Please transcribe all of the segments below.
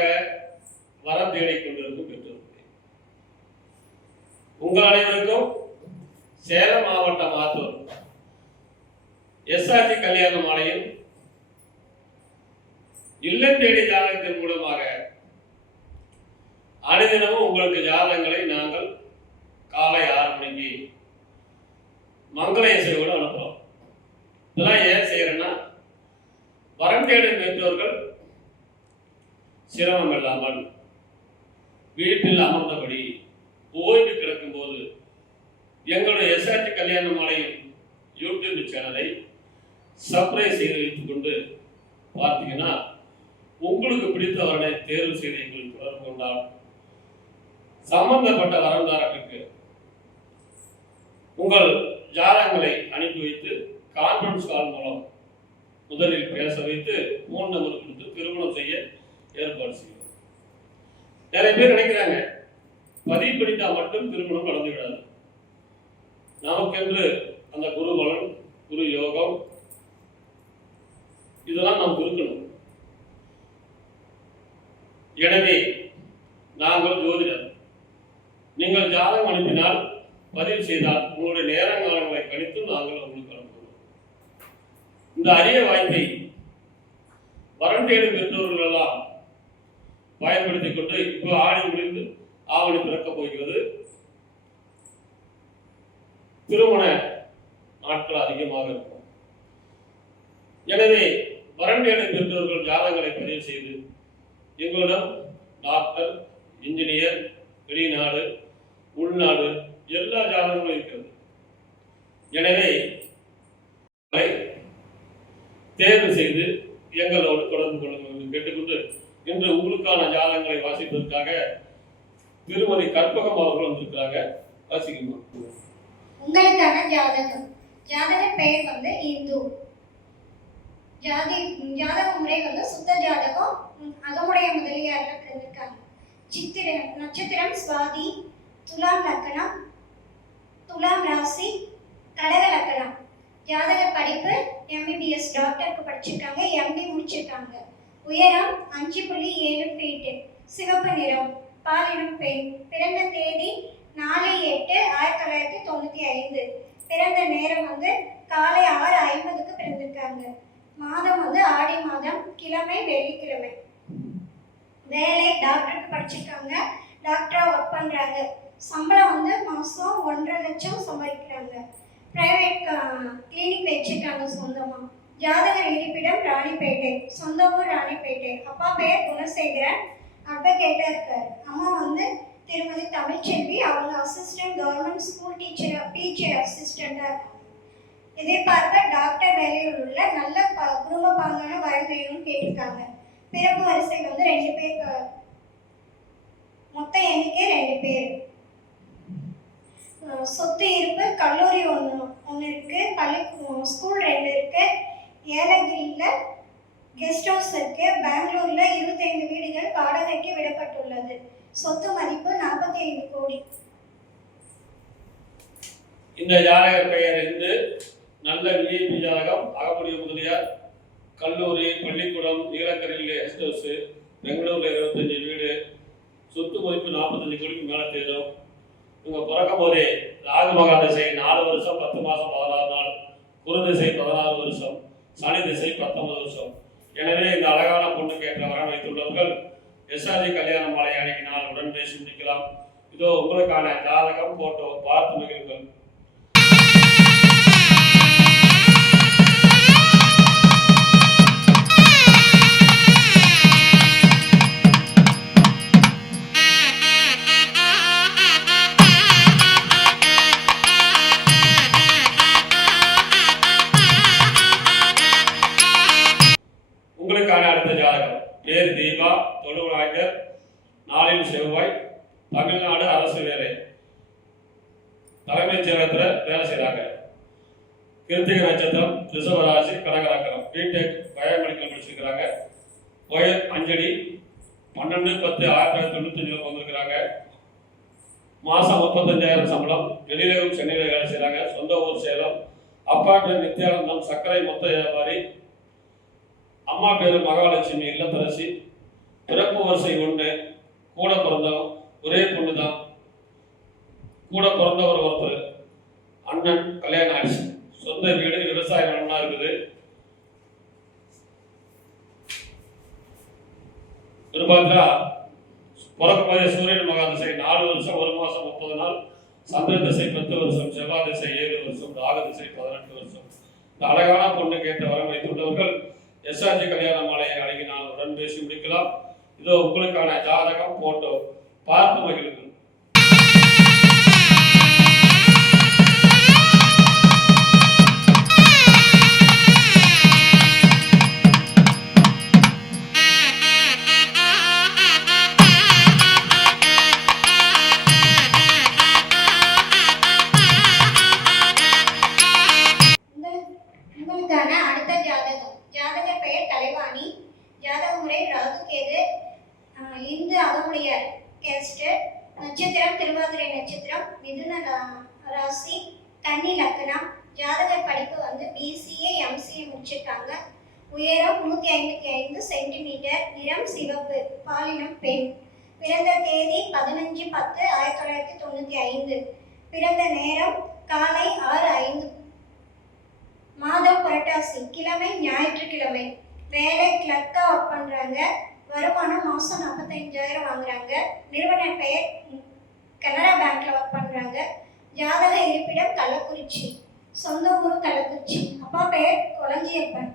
குழந்தைகளுக்காக வரம் தேடிக் கொண்டிருக்கும் பெற்றோர்கள், உங்கள் அனைவருக்கும் சேலம் மாவட்டம் ஆத்தூர் எஸ்ஆர்டி கல்யாண மாலையில் இல்லம் தேடி ஜாதகத்தின் மூலமாக அனுதினமும் உங்களுக்கு ஜாதகங்களை நாங்கள் காலை 6 மணிக்கு மங்கள இசையோடு அனுப்புகிறோம். இதெல்லாம் ஏன் செய்யறேன்னா, வரம் தேடும் பெற்றோர்கள் சிரமம் இல்லாமல் வீட்டில் அமர்ந்தபடி ஓய்வு கிடக்கும் போது எங்களுடைய எஸ்ஆர்டி கல்யாண மாலையின் யூடியூப் சேனலை சப்ஸ்கிரைப் செய்து வைத்துக் கொண்டு பார்த்தீங்கன்னா, உங்களுக்கு பிடித்தவர்களை தேர்வு செய்து எங்களுக்கு தொடர்பு கொண்டால் சம்பந்தப்பட்ட வரந்தாரர்களுக்கு உங்கள் ஜாதகங்களை அனுப்பி வைத்து கான்ஃபரன்ஸ் கால் மூலம் முதலில் பேச வைத்து 3 நம்பர் கொடுத்து திருமணம் செய்ய ஏற்பாடு செய்யும். நிறைய பேர் நினைக்கிறாங்க, பதிவு படித்தா மட்டும் திருமணம் நடந்து விடாது. நமக்கென்று அந்த குரு பலன், குரு யோகம் இதெல்லாம் நாம் இருக்கணும். எனவே நாங்கள் ஜோதிடர், நீங்கள் ஜாதகம் அனுப்பினால் பதிவு செய்தால் உங்களுடைய நேரங்காலங்களை கணித்து நாங்கள் உங்களுக்கு அனுப்புகிறோம். இந்த அரிய வாய்ப்பை வரம் தேடும் பெற்றோர்கள் எல்லாம் பயன்படுத்திக் கொண்டு இப்போ ஆடி முடிந்து ஆவணி பிறக்கப் போகிறது. திருமண நாட்கள் அதிகமாக இருக்கும். எனவே வரம் தேடும் பெற்றோர்கள் ஜாதகங்களை பதிவு செய்து எங்களிடம் டாக்டர், இன்ஜினியர், வெளிநாடு, உள்நாடு எல்லா ஜாதகங்களும் இருக்கிறது. எனவே தேர்வு செய்து எங்களோடு தொடர்பு கொள்ளுங்கள் கேட்டுக்கொண்டு, இன்று உங்களுக்கான ஜாதகங்களை வாசிப்பதற்காக திருமதி கற்பகம் அவர்கள் வந்திருக்கிறாங்க. வாசிக்குமா? உங்களுக்கான ஜாதகம். ஜாதக பெயர் இந்து. ஜாதக முறை சுத்த ஜாதகம். அகமுடைய முதலியார்கள் இருந்திருக்காங்க. சித்திர நட்சத்திரம் சுவாதி, துலாம் லக்னம், துலாம் ராசி, கடக லக்னம். ஜாதக படிப்பு MBBS டாக்டருக்கு படிச்சிருக்காங்க, MD முடிச்சிருக்காங்க. உயரம் 5.7 ஃபீட், சிவப்பு நிறம், பாலினம் பெண். பிறந்த தேதி 4/8/1995. பிறந்த நேரம் காலை 6:50க்கு பிறந்திருக்காங்க. மாதம் ஆடி மாதம், கிழமை வெள்ளிக்கிழமை. வேலை டாக்டருக்கு படிச்சிருக்காங்க, டாக்டரா ஒர்க் பண்றாங்க. சம்பளம் மாசம் 1.5 லட்சம் சம்பாதிக்கிறாங்க. பிரைவேட் கிளினிக் வச்சிருக்காங்க சொந்தமா. ஜாதகர் இருப்பிடம் ராணிப்பேட்டை, சொந்த ஊர் ராணிப்பேட்டை. அப்பா பெயர் குணசேகரன், அட்வொகேட்டா இருக்காரு. அம்மா திருமதி தமிழ்ச்செல்வி, அவங்க அசிஸ்டன்ட் கவர்மெண்ட் ஸ்கூல் டீச்சரா, பிஜே அசிஸ்டண்டா இருக்காங்க. எதிர்பார்க்க டாக்டர் வேலையில் உள்ள நல்ல குடும்ப பாங்கான வயது வேணும்னு கேட்டிருக்காங்க. பிறப்பு வரிசை 2 பேர், மொத்த எண்ணிக்கை 2 பேர். சொத்து இருப்பு கல்லூரி ஒன்று இருக்கு, ஸ்கூல் 2 இருக்கு, ஏலகிரியில் கெஸ்ட் ஹவுஸ் இருக்கு, பெங்களூர்ல 25 வீடுகள் வாடகைக்கு விடப்பட்டுள்ளது. சொத்து மதிப்பு 45 கோடி. இந்த ஜாதகர் பெயர் நல்ல விஐபி ஜாதகம். அகமுடைய முதலியார், கல்லூரி, பள்ளிக்கூடம், நீலக்கரையில் கெஸ்ட் ஹவுஸ், பெங்களூர்ல 25 வீடு, சொத்து மதிப்பு 45 கோடிக்கு மேலே தேரும். இவங்க பிறக்கும் போதே ராகு மகா திசை 4 வருஷம் 10 மாதம் 16 நாள், குரு திசை 16 வருஷம், சனி திசை 19 வருஷம். எனவே இந்த அழகான பொண்ணுக்கு ஏற்ற வரன் வைத்துள்ளவர்கள் எஸ்ஆர்டி கல்யாண மாலை அணுகினால் உடன் பேசி முடிக்கலாம். இதோ உங்களுக்கான ஜாதகம், போட்டோ பார்த்து மகிழுங்கள். அடுத்த ஜாதகம். பேர் தீபா, தொழுவநாயக்கர், நாளில் செவ்வாய், தமிழ்நாடு அரசு வேலை, தலைமைச் செயலகத்தில் வேலை செய்கிறாங்க. கிருத்திகை நட்சத்திரம், ரிஷபராசி, கடகலக்கணம். BTech biomedical முடிச்சிருக்கிறாங்க. வயது அஞ்சடி, 12/10/1995 வந்திருக்கிறாங்க. மாதம் 35,000 சம்பளம். வெளியிலும் சென்னையில் வேலை செய்கிறாங்க. சொந்த ஊர் சேலம். அப்பா பேர் நித்யானந்தம், சர்க்கரை மொத்த வியாபாரி. அம்மா பேர் மகாலட்சுமி, இல்லத்தரசி. பிறப்பு வரிசை ஒன்று, கூட பிறந்தவன் ஒரே பொண்ணு தான், கூட பிறந்தவர் ஒருத்தர், அண்ணன் கல்யாணம் ஆயிடுச்சு, சொந்த வீடு விவசாய நிலம்னா இருக்குது. பார்த்தா பிறக்கும் போதே சூரியன் மகா திசை 4 வருஷம் 1 மாசம் 30 நாள், சந்திர திசை 10 வருஷம், செவ்வாய் திசை 7 வருஷம், ராகு திசை 18 வருஷம். இந்த அழகான பொண்ணு கேட்ட வரம் வைத்துள்ளவர்கள் எஸ்ஆர்ஜி கல்யாண மாலையை அழகினால் உடன் பேசி முடிக்கலாம். இதோ உங்களுக்கான ஜாதகம் போட்டோ பார்த்து மகிழுங்கள். உங்களுக்கான அடுத்த ஜாதகம். ஜாதக பெயர் கலைவாணி. ஜாதக முறை ராகு கேது. இந்து அகமுடையார் கேஸ்ட். நட்சத்திரம் திருவாதிரை நட்சத்திரம். மிதுன ராசி. கன்னி லக்னம். ஜாதக படிப்பு வந்து பிசிஏ எம்சிஏ முடிச்சிருக்காங்க. உயரம் 155 சென்டிமீட்டர். நிறம் சிவப்பு. பாலினம் பெண். பிறந்த தேதி 15/10/1995. பிறந்த நேரம் காலை 6:05. மாதம் புரட்டாசி. கிழமை ஞாயிற்றுக்கிழமை. வேலை கிளர்க்கா ஒர்க் பண்றாங்க. வருமானம் மாசம் 45,000 வாங்குறாங்க. நிறுவன பெயர் கனரா பேங்க்ல ஒர்க் பண்றாங்க. ஜாதக இருப்பிடம் கள்ளக்குறிச்சி. சொந்த ஊர் கள்ளக்குறிச்சி. அப்பா பெயர் கொளஞ்சியப்பன்.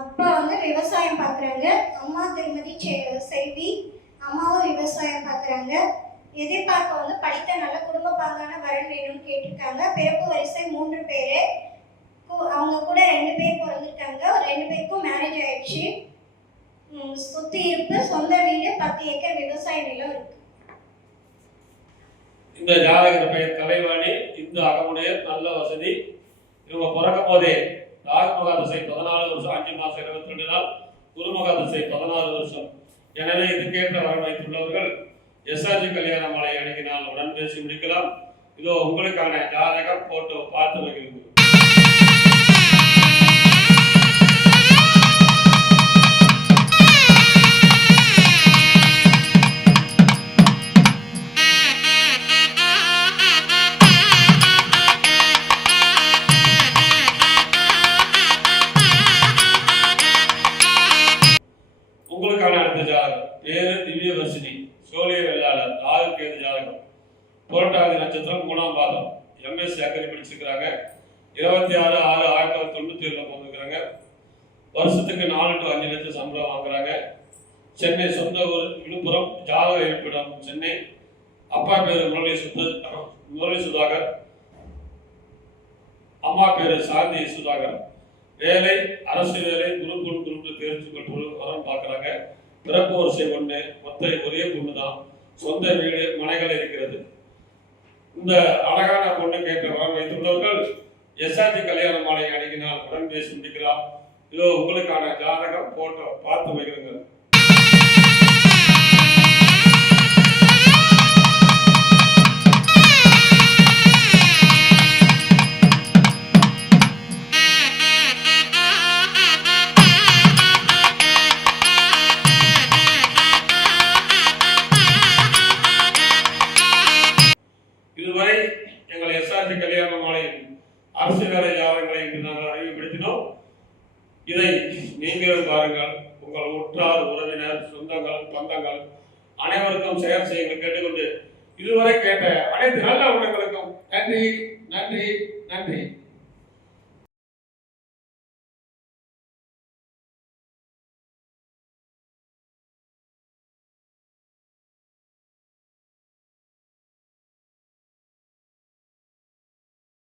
அப்பா வந்து விவசாயம் பார்க்குறாங்க. அம்மா திருமதி செல்வி. அம்மாவும் விவசாயம் பார்க்குறாங்க. எதிர்பார்க்க வந்து படித்த நல்ல குடும்ப பாங்கான வரன் வேணும்னு கேட்டிருக்காங்க. பிறப்பு வரிசை 3 பேர். அவங்க கூட 2 பேர் பிறந்திருக்காங்க. 2 பேருக்கும் மேரேஜ் ஆயிடுச்சு. சொத்து இருப்பு சொந்த வீடு 10 ஏக்கர் விவசாய நிலம் இருக்கு. இந்த ஜாதகர் பெயர் கலைவாணி. இந்து அகமுடையர். நல்ல வசதி. இவங்க பிறக்கும் போதே ராகு மகா திசை 14 வருஷம் 5 மாசம் 22 நாள், குரு மகா திசை 16 வருஷம். எனவே இதுக்கேற்ற வரன் வைத்துள்ளவர்கள் எஸ்ஆர்ஜி கல்யாண மாலை அணுகினால் உடன் பேசி முடிக்கலாம். இதோ உங்களுக்கான ஜாதகம் போட்டோ பார்த்து மகிழ்ந்து. உங்களுக்கான அடுத்த ஜாதகம் பேரு திவ்யவர்ஷினி. சோழிய வெள்ளாளர். ராகு கேது ஜாதகம். புரட்டாதி நட்சத்திரம் 3ஆம் பாதம். எம்எஸ்சி அக்கறை படிச்சிருக்கிறாங்க. 26/6/1997 பிறந்திருக்கிறாங்க. வருஷத்துக்கு 4 to 5 லட்சம் சம்பளம் வாங்குறாங்க. சென்னை சொந்த ஊர் விழுப்புரம். ஜாதக இருப்பிடம் சென்னை. அப்பா பேரு முரளி சுதாகர். அம்மா பேரு சாந்தி சுதாகர். வேலை அரசு வேலை. குரூப் 1 குரூப் 2 தேர்ச்சிகள் வரம் பார்க்குறாங்க. பிறப்பு வரிசை 1. மொத்த ஒரே பொண்ணு தான். சொந்த வீடு மனைகள் இருக்கிறது. இந்த அழகான பொண்ணு கேட்ட வரம் வைத்துள்ளவர்கள் எஸ்ஆர்ஜி கல்யாண மாலை அணுகினால் உடன் பேசி முடிக்கலாம். இதோ உங்களுக்கான ஜாதகம் போட்டோ பார்த்து வைக்கிறீங்க. இதுவரை எங்கள் எஸ்ஆர்ஜி கல்யாண மாலையில் அரசு வேலை ஜாதகங்களை இன்று நாங்கள் அறிவுப்படுத்தினோம். இதை நீங்களும் பாருங்கள். உங்கள் உற்றார் உறவினர் சொந்தங்கள் பந்தங்கள் அனைவருக்கும் ஷேர் செய்யுங்கள் கேட்டுக்கொண்டு இதுவரை கேட்ட அனைத்து நல்ல உள்ளங்களுக்கும் நன்றி நன்றி நன்றி.